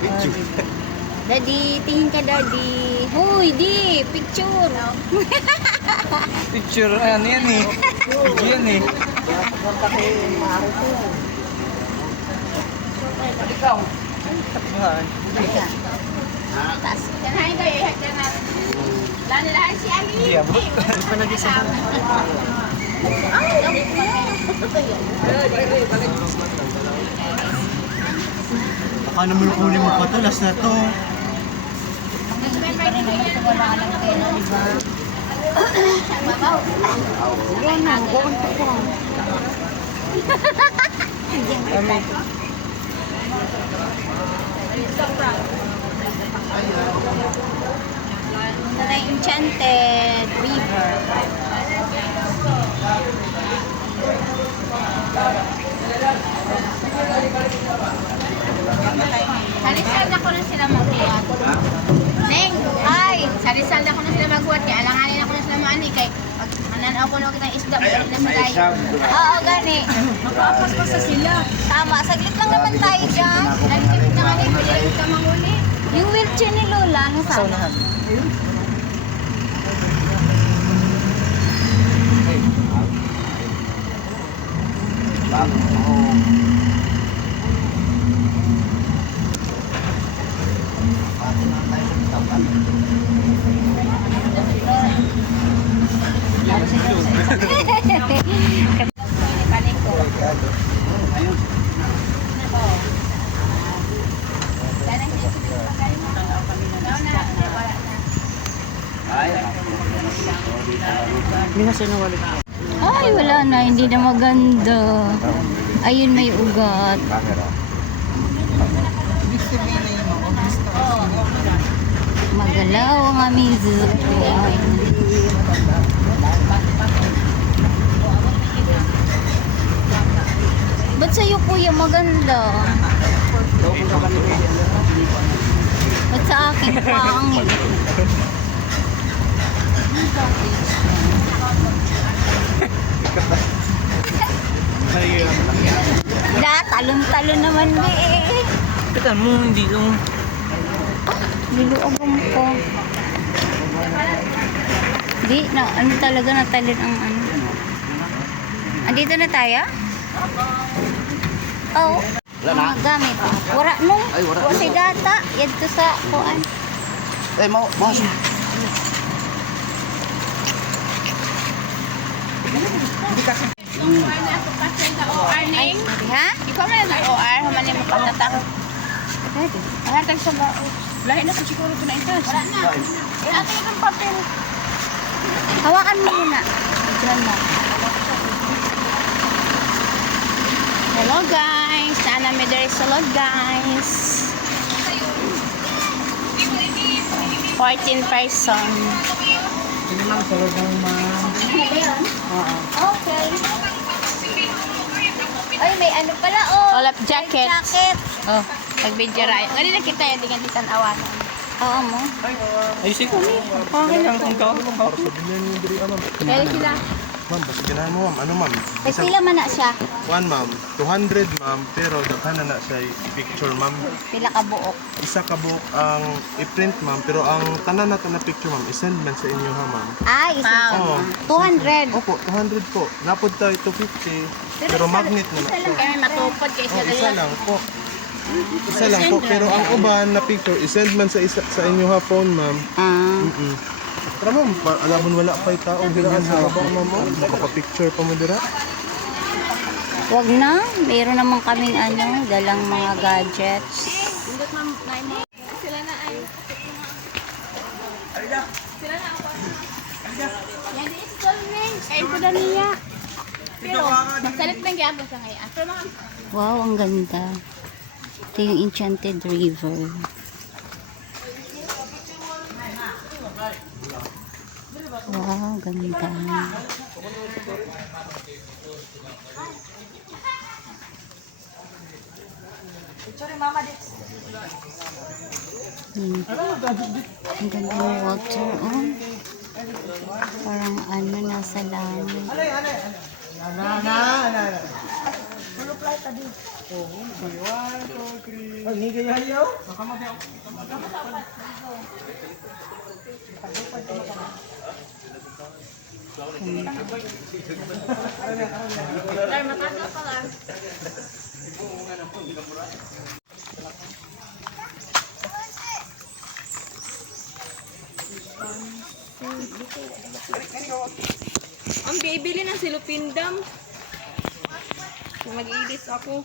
Daddy, tingin ka daddy. Hoy, di, picture. Picture, ano yan eh. Video yan eh. Ikaw. Takbahan. Tas, kanahin kayo, ihagdan natin. Lalalaan si Ali. Hindi abot. Hindi pa nag-isa. Baka naman kunin mo pa to, last na to. Ito na yung Enchanted River. Sarisal na ko na sila magbuhat. Neng, ay! Sarisal na ko na sila magbuhat. Kaya alanganin ako na sila maani. Kay pag mananaw ko na kitang isda, balik na sa tayo. Oo, gani. Magpapas pa sa sila. Tama, saglit lang naman tayo dyan. Nalipit na kami, pwede ka manguli. Yung wheelchair ni Lola, ano sana? Ay, wala na. Hindi na maganda. Ayun, may ugat. Magalaw ang aming zipline. Ba't sa'yo kuya maganda? Ba't sa akin pangit? Da, talon-talon naman ba eh. Kita mo, hindi lang. Niluagam ko. Di, na, ano talaga natalon ang ano. Andito na tayo? Oo. Mga gamit. Wara nung. Kasi data. Yan to sa kuan. Eh, mau. Ay, ha? Ikaw man na OR, humanin mo patatang. Ang sa bao. Lahi na sa siguro ito na itas. Wala na. Atin yung papel. Hawakan mo muna. Diyan na. Hello guys. Sana may there is salad guys. 14 person. Hindi man, tulog ng mga... Ano ba yun? Okay. Ay, may ano pala oh. All up jacket. Jacket. Oh, pag-video rayo. Ganun na kita yung di tanawan. Oo mo. Ayusin ko. Pangin lang kung ka. Kaya sila. Ma'am, basta ginahan mo, ma'am. Ano, ma'am? Ay, pila man na siya. One, ma'am. 200, ma'am. Pero daghan na siya picture, ma'am. Pila ka buok. Isa ka book ang i-print, ma'am. Pero ang tanan na na picture, ma'am, isend man sa inyo, ha, ma'am. Ah, isa. Oo. 200. Opo, 200 po. Napod tayo 250. Pero magnet na na siya. Kaya matupad kay Oh, sila. isa lang po. Isa lang po. Pero ang uban na picture, isend man sa inyo, ha, phone, ma'am. Ah. Tara, ma'am. Alamon wala pa yung tao. Ganyan sa baba, ma'am. Makapapicture pa mo dira. Wag na. Meron naman kaming ano, dalang mga gadgets. Sila na ay. Sila na ako. Yan di installment. Kain ko na niya. Pero, magsalit ng gyapon sa ngayon. Pero mga Wow, ang ganda. Ito yung Enchanted River. Wow, ganda. Ang ganda ng water, oh. Parang ano, nasa langit. Ay, matagal pala. Ang bibili ng silupindam. Mag-iilis ako.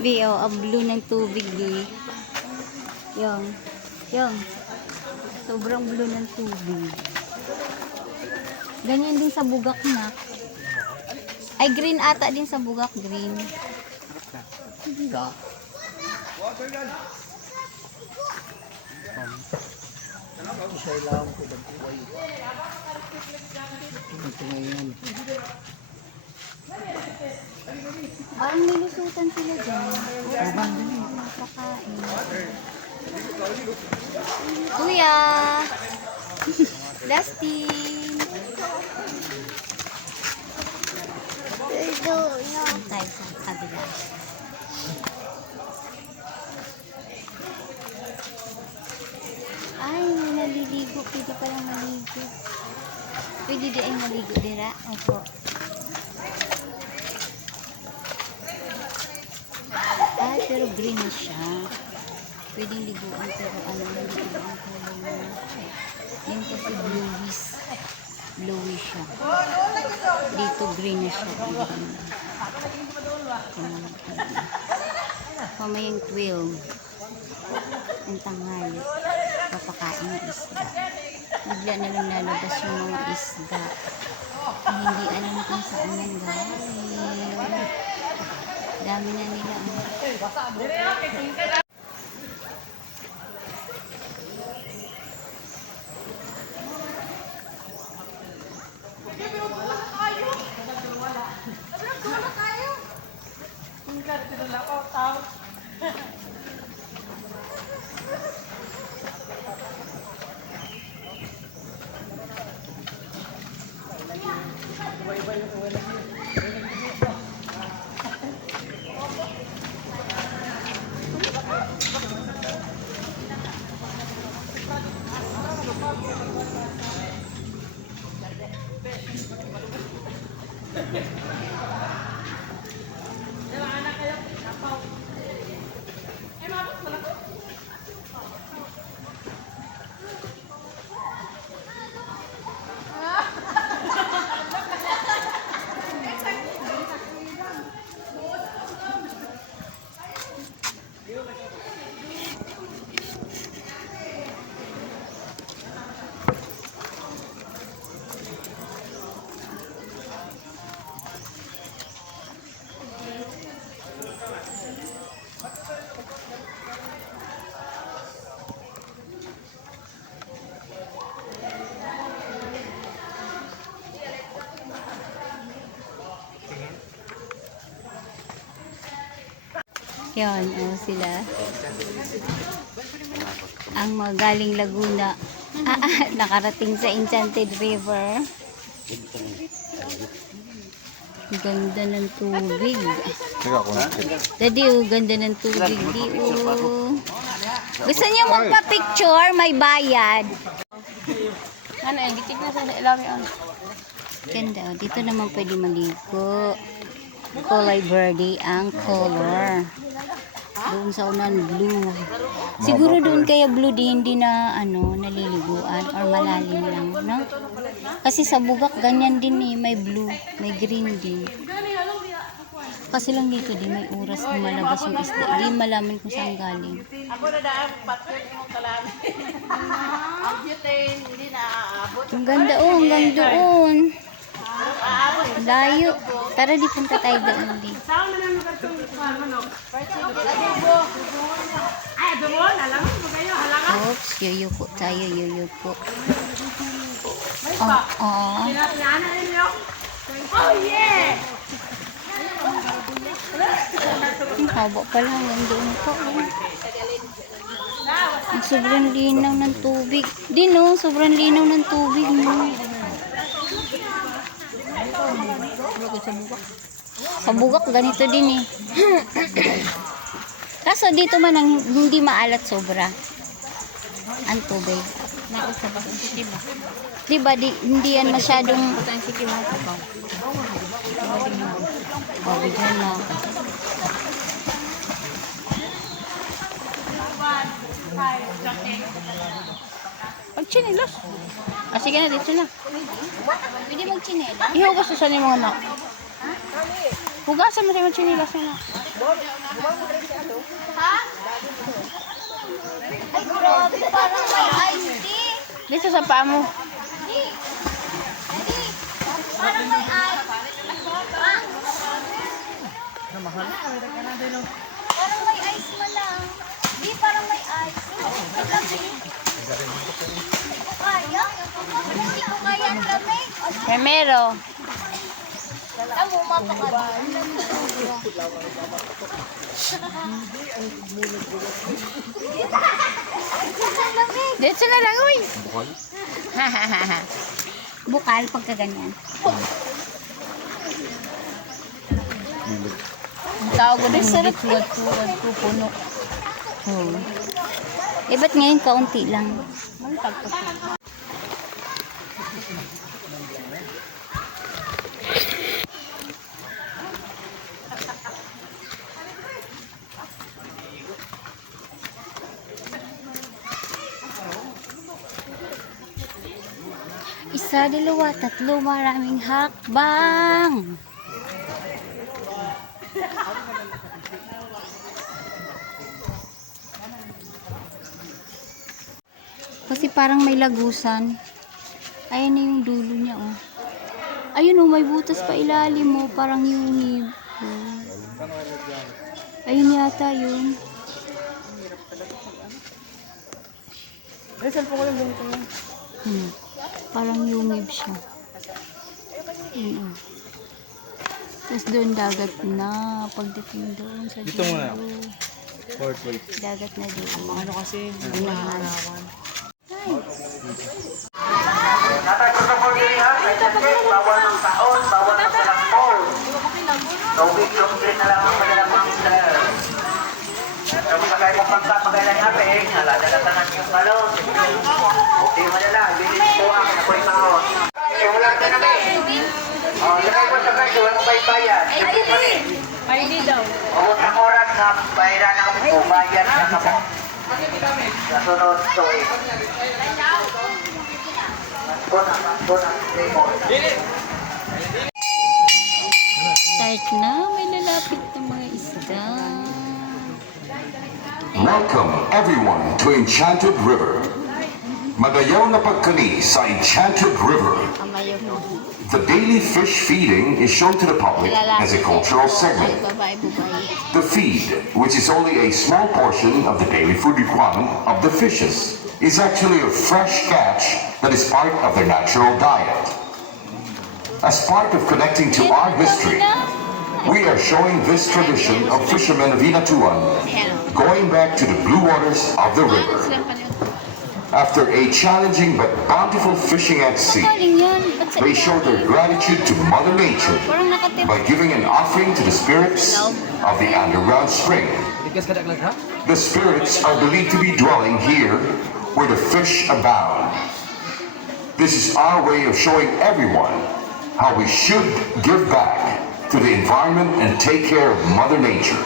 Leo, ang blue ng tubig, Lee. Yung. Sobrang blue ng tubig. Ganyan din sa bugak na. Ay, green ata din sa bugak, green. Parang nilusutan sila dyan. Napakain. Kuya! Dustin! Tayo sa kabila. Ay, naliligo. Pwede palang maligo. Pwede di ay maligo, dira? Opo. Ah, pero green na siya. Pwedeng liguan, pero ano, hindi ko ang kulay na. Yan kasi bluish. Bluish siya. Dito green na siya. Pamayang 12. Ang tanghali. Papakain ng isda. Bigla na lang lalabas yung mga isda. Hindi alam kung saan yan galing. Dami na nila. Yan, sila. Ang mga galing Laguna. Nakarating sa Enchanted River. Ganda ng tubig. Daddy, ganda ng tubig. Gusto niyo magpa-picture? May bayad. Ano, gitik na sa ilalim. Ganda. Dito naman pwede maligo. Kulay birdie ang color. Doon sa unan blue. Siguro doon kaya blue din, hindi na naliliguan or malalim lang, no? Kasi sa bugak ganyan din may blue, may green din. Kasi lang dito din may oras na malabas yung isda. Di malaman kung saan galing. Ako na daan, patyon mo kalami. Ang butane, hindi na aabot. Ang ganda oh, hanggang doon. Layo. Tara di punta tayo doon din. Oops, yuyuko tayo, yuyuko. Oh, oh. Oh yeah! Ang haba pala hanggang doon pa. Oh. Ang sobrang linaw ng tubig. Din oh, sobrang linaw ng tubig mo. Sa bugak, ganito din eh. Kaso dito man ang hindi maalat sobra. Ang tubig. Naog sa Basan City ba? Diba, hindi yan masyadong... Basan City mo sa pa. Oh, bigyan na. Pag chinilas. Ah, sige na, dito na. Pwede magchinela? Ihugas sa ni mga anak. Hugasan mo sa mga chinilas na. Ha? Ay, grabe. Parang may iced tea. Dito sa paa mo. Di. Di. Parang may ice. Parang may ice mo lang. Di, parang may ice. Lamig. Hindi ko kaya. Hindi ko kaya ang lamig. Primero. Tamo, mapakaba. Dito na lang, uy. Bukal pagka ganyan. Ang tawag ko din, Sarap. tuwad ko, puno. Eh, ba't ngayon kaunti lang? Isa, dalawa, tatlo, maraming hakbang. Kasi parang may lagusan. Ayan na yung dulo niya, oh. Ayun, oh, may butas pa ilalim mo. Parang yungib. Oh. Ayun yata yun. Parang yungib siya. Ayun, oh. Tapos doon dagat na. Pagdating doon sa Dito muna. dulo. Portrait. Dagat na doon. Ano kasi, Unahan. Natagpuan din ha, may sakit, bawal ng taon, bawal ng palakpol. Tubig yung green na lang ang madalamang sir. Kung sakay mo pagka pagkailan natin, naladalatanan yung balon. Hindi mo nila, bilis po ang nakoy maon. Wala ka namin. Sakay mo sakay, wala mo baybayan. Hindi pa rin. Pwede daw. Huwag ang oras na bayaran ang bubayan sa kamo. Nasunod to eh. Start na. May lalapit ng mga isda. Welcome everyone to Enchanted River. Magayaw na pagkani sa Enchanted River. The daily fish feeding is shown to the public as a cultural segment. The feed, which is only a small portion of the daily food requirement of the fishes, is actually a fresh catch that is part of their natural diet. As part of connecting to our history, we are showing this tradition of fishermen of Inatuan going back to the blue waters of the river. After a challenging but bountiful fishing at sea, Galing yan. Ba't sa they show their gratitude to Mother Nature Parang nakatip. by giving an offering to the spirits of the underground spring. Tigas ka daklag ha? The spirits are believed to be dwelling here where the fish abound. This is our way of showing everyone how we should give back to the environment and take care of Mother Nature.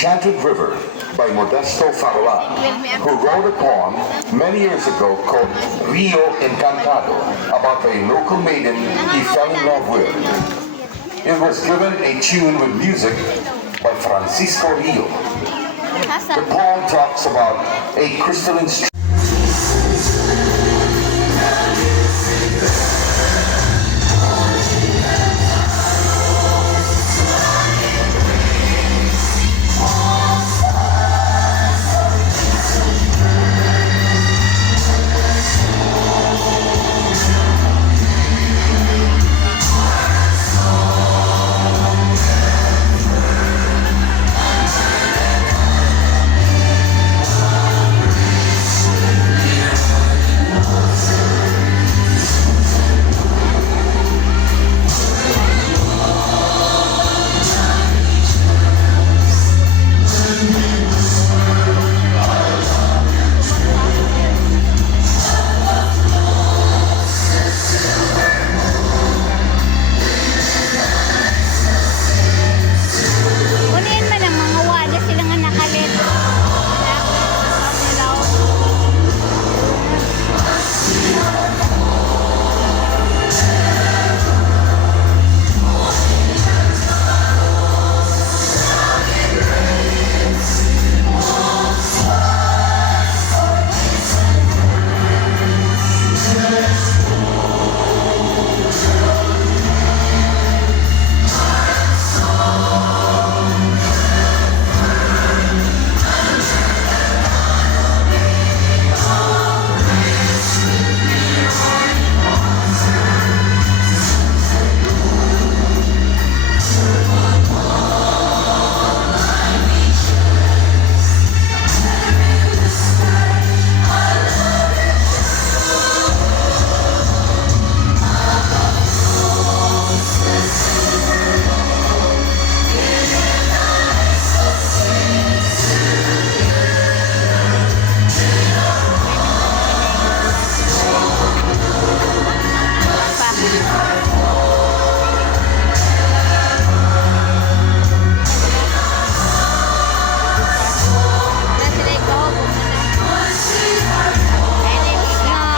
Enchanted River by Modesto Farlan, who wrote a poem many years ago called Rio Encantado about a local maiden he fell in love with. It was given a tune with music by Francisco Rio. The poem talks about a crystalline stream. Kunin man ang mga wala sila nga nakalit.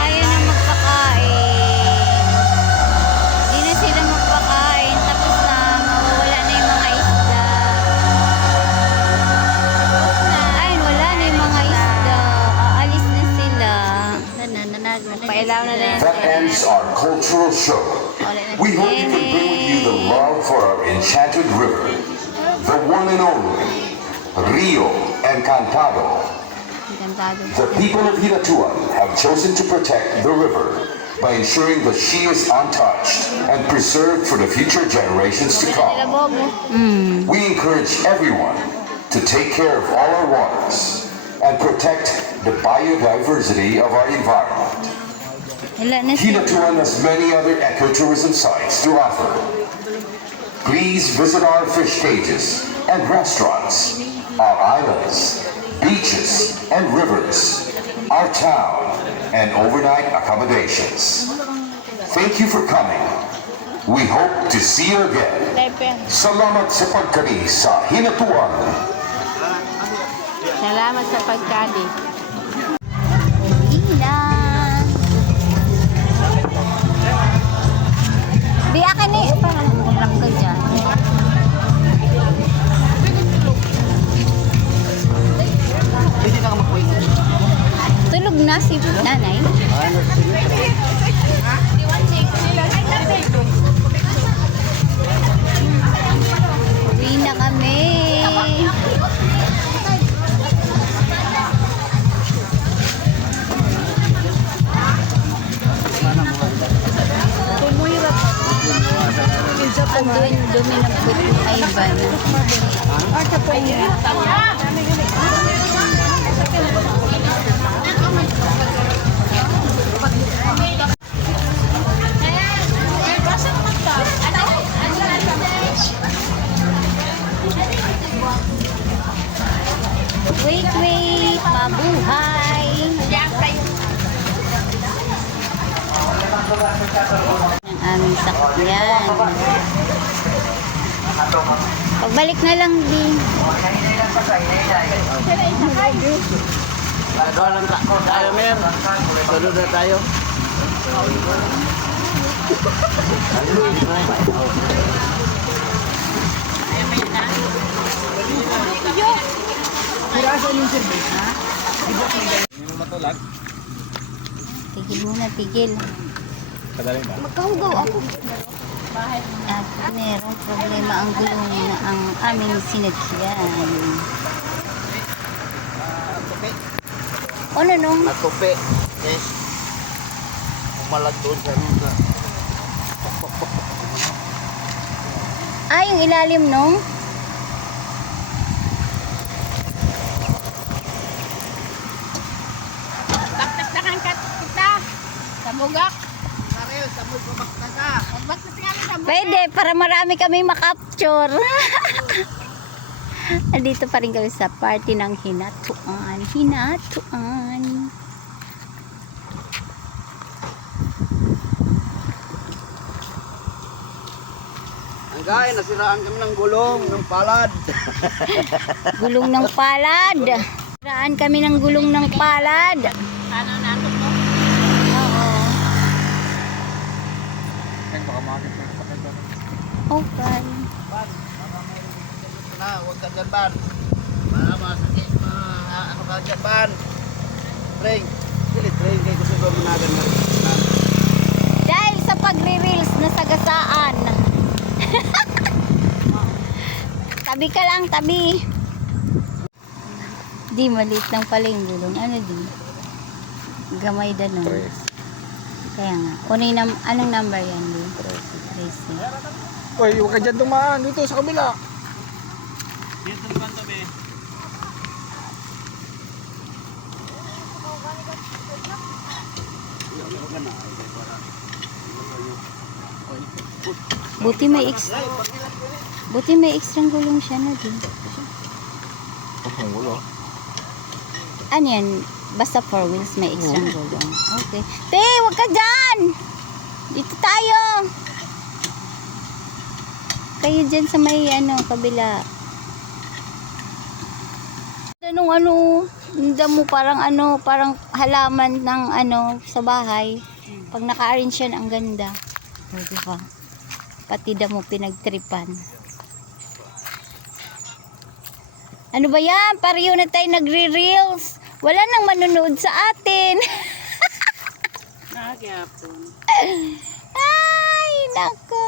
Ayaw na magpakain. Di na sila magpakain. Tapos na, mawawala na yung mga isda. Ayun, wala na yung mga isda. Aalis na sila. Pailaw na yan. That ends our cultural show. We hope you can bring with you the love for our enchanted river, the one and only Rio Encantado. The people of Hinatuan have chosen to protect the river by ensuring that she is untouched and preserved for the future generations to come. We encourage everyone to take care of all our waters and protect the biodiversity of our environment. Hinatuan has many other ecotourism sites to offer. Please visit our fish cages and restaurants, our islands, beaches and rivers, our town, and overnight accommodations. Thank you for coming. We hope to see you again. Salamat sa pagkani sa Hinatuan. Salamat sa pagkali. Di akin eh. Parang kumulak ka dyan. Tulog na si nanay. Uwi na kami. Andun, dumi ng puti ay ba na? Wait, mabuhay! Ang aming sakyan. Pagbalik na lang din. Hinay lang sa kay, hinay. Doon lang tayo, Mer. Sunod na tayo. Tigil muna, tigil. Magkahugaw ako. At merong problema ang gulong na ang aming sinadyan. Ano nung? Natupi. Yes. Umalag doon sa mga. Ah, yung ilalim nung? Taktakan ka kita. Sa bugak. Magbaktas nga sa bugak. Pwede, para marami kami makapture. Andito pa rin kami sa party ng hinatuan. Hinatuan. Hanggang nasiraan kami ng gulong, ng palad. Gulong ng palad. Siraan kami ng gulong ng palad. Ano nato po? Oo. Okay. Na, huwag ka dyan, Ban. Para masakit, ano ka dyan, Ban. Train. Train kayo gusto doon managan na. Dahil sa pagre-reels na sagasaan. Tabi ka lang, tabi. Di, maliit lang pala yung gulong. Ano di? Gamay da nun. Kaya nga. Anong number yan, di? 13. Uy, huwag ka dyan dumaan. Dito sa kabila. Buti may extra gulong siya na din. Ano yan? Basta 4 wheels may extra gulong. Okay. Te, wag ka dyan! Dito tayo! Kayo dyan sa may kabila. Mo parang halaman ng sa bahay. Pag naka-arrange yan, ang ganda. O, diba? Pati damo pinagtripan. Ano ba yan? Pareho na tayo nagre-reels. Wala nang manonood sa atin. Nagyapon. Ay, nako.